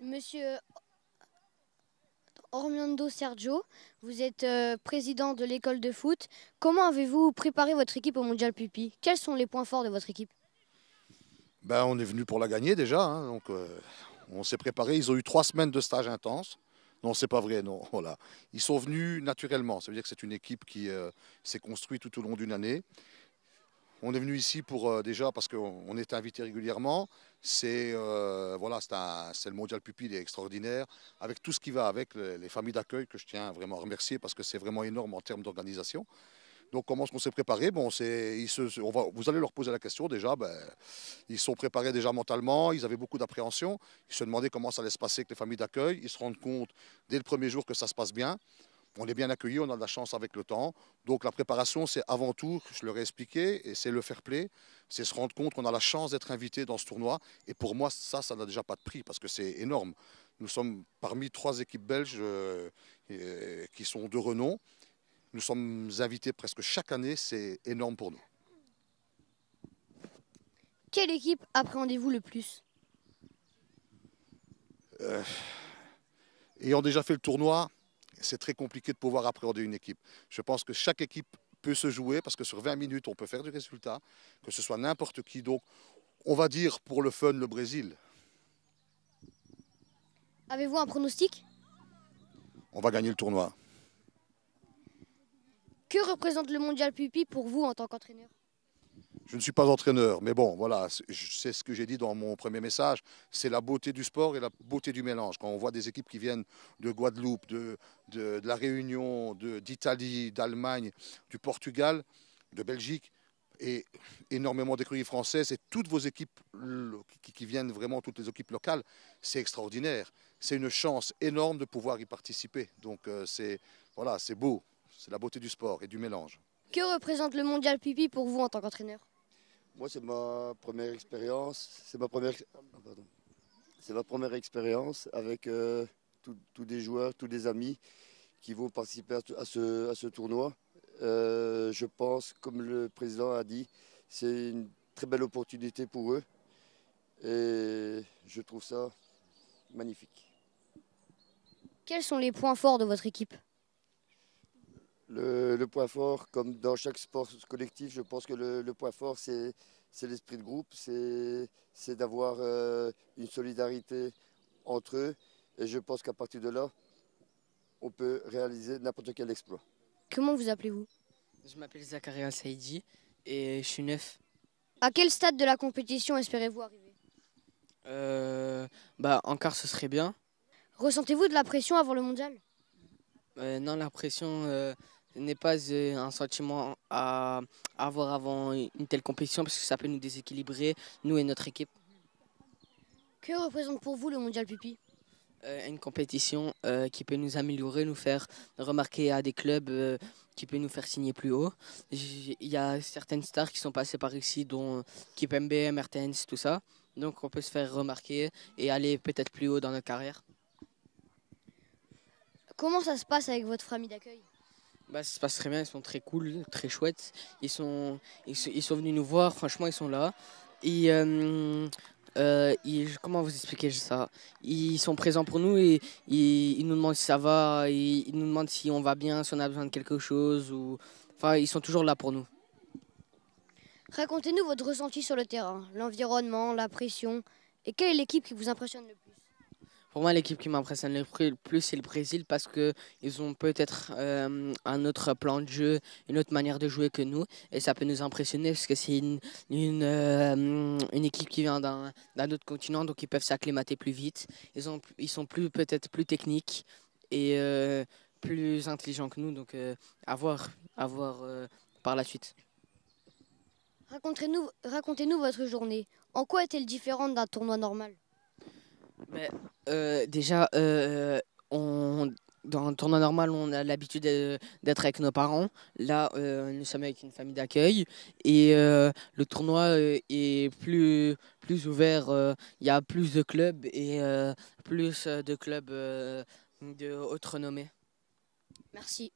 Monsieur Orlando Sergio, vous êtes président de l'école de foot. Comment avez-vous préparé votre équipe au Mondial Pupi? Quels sont les points forts de votre équipe? Ben, on est venu pour la gagner déjà, hein, donc on s'est préparé. Ils ont eu 3 semaines de stage intense. Non, c'est pas vrai, non. Voilà. Ils sont venus naturellement. Ça veut dire que c'est une équipe qui s'est construite tout au long d'une année. On est venu ici pour déjà parce qu'on est invité régulièrement. Voilà, c'est le Mondial Pupille, il est extraordinaire, avec tout ce qui va avec les familles d'accueil que je tiens vraiment à remercier parce que c'est vraiment énorme en termes d'organisation. Donc comment est-ce qu'on s'est préparé? Bon, vous allez leur poser la question déjà. Ben, ils sont préparés déjà mentalement, ils avaient beaucoup d'appréhension. Ils se demandaient comment ça allait se passer avec les familles d'accueil. Ils se rendent compte dès le premier jour que ça se passe bien. On est bien accueillis, on a de la chance avec le temps. Donc la préparation, c'est avant tout, je leur ai expliqué, et c'est le fair play, c'est se rendre compte qu'on a la chance d'être invité dans ce tournoi. Et pour moi, ça n'a déjà pas de prix parce que c'est énorme. Nous sommes parmi 3 équipes belges qui sont de renom. Nous sommes invités presque chaque année, c'est énorme pour nous. Quelle équipe appréhendez-vous le plus? Euh, Ayant déjà fait le tournoi, c'est très compliqué de pouvoir appréhender une équipe. Je pense que chaque équipe peut se jouer parce que sur 20 minutes, on peut faire du résultat, que ce soit n'importe qui. Donc, on va dire pour le fun le Brésil. Avez-vous un pronostic? On va gagner le tournoi. Que représente le Mondial Pupi pour vous en tant qu'entraîneur? Je ne suis pas entraîneur, mais bon, voilà, c'est ce que j'ai dit dans mon premier message. C'est la beauté du sport et la beauté du mélange. Quand on voit des équipes qui viennent de Guadeloupe, de la Réunion, d'Italie, d'Allemagne, du Portugal, de Belgique, et énormément d'écuries françaises, et toutes vos équipes qui viennent vraiment, toutes les équipes locales, c'est extraordinaire. C'est une chance énorme de pouvoir y participer. Donc voilà, c'est beau. C'est la beauté du sport et du mélange. Que représente le Mondial Pupi pour vous en tant qu'entraîneur? Moi, c'est ma première expérience. C'est ma première expérience avec tous des joueurs, tous des amis qui vont participer à ce tournoi. Je pense, comme le président a dit, c'est une très belle opportunité pour eux et je trouve ça magnifique. Quels sont les points forts de votre équipe? Le point fort, comme dans chaque sport collectif, je pense que le point fort, c'est l'esprit de groupe, c'est d'avoir une solidarité entre eux. Et je pense qu'à partir de là, on peut réaliser n'importe quel exploit. Comment vous appelez-vous? Je m'appelle Zakaria Saïdi et je suis neuf. À quel stade de la compétition espérez-vous arriver? En quart, ce serait bien. Ressentez-vous de la pression avant le mondial? Non, la pression n'est pas un sentiment à avoir avant une telle compétition parce que ça peut nous déséquilibrer, nous et notre équipe. Que représente pour vous le mondial Pupi? Une compétition qui peut nous améliorer, nous faire remarquer à des clubs qui peut nous faire signer plus haut. Il y a certaines stars qui sont passées par ici, dont Kipembe, Mertens, tout ça. Donc on peut se faire remarquer et aller peut-être plus haut dans notre carrière. Comment ça se passe avec votre famille d'accueil? Ça se passe très bien, ils sont très cool, très chouettes. Ils sont venus nous voir, franchement, ils sont là. Et, comment vous expliquer ça? Ils sont présents pour nous et ils nous demandent si ça va, ils nous demandent si on va bien, si on a besoin de quelque chose. Enfin, ils sont toujours là pour nous. Racontez-nous votre ressenti sur le terrain, l'environnement, la pression, et quelle est l'équipe qui vous impressionne le plus? Pour moi, l'équipe qui m'impressionne le plus, c'est le Brésil parce qu'ils ont peut-être un autre plan de jeu, une autre manière de jouer que nous. Et ça peut nous impressionner parce que c'est une équipe qui vient d'un autre continent, donc ils peuvent s'acclimater plus vite. Ils sont peut-être plus techniques et plus intelligents que nous, donc à voir par la suite. Racontez-nous votre journée. En quoi est-elle différente d'un tournoi normal? Déjà, dans un tournoi normal, on a l'habitude d'être avec nos parents. Là, nous sommes avec une famille d'accueil. Et le tournoi est plus ouvert. Il y a plus de clubs et plus de clubs de haute renommée. Merci.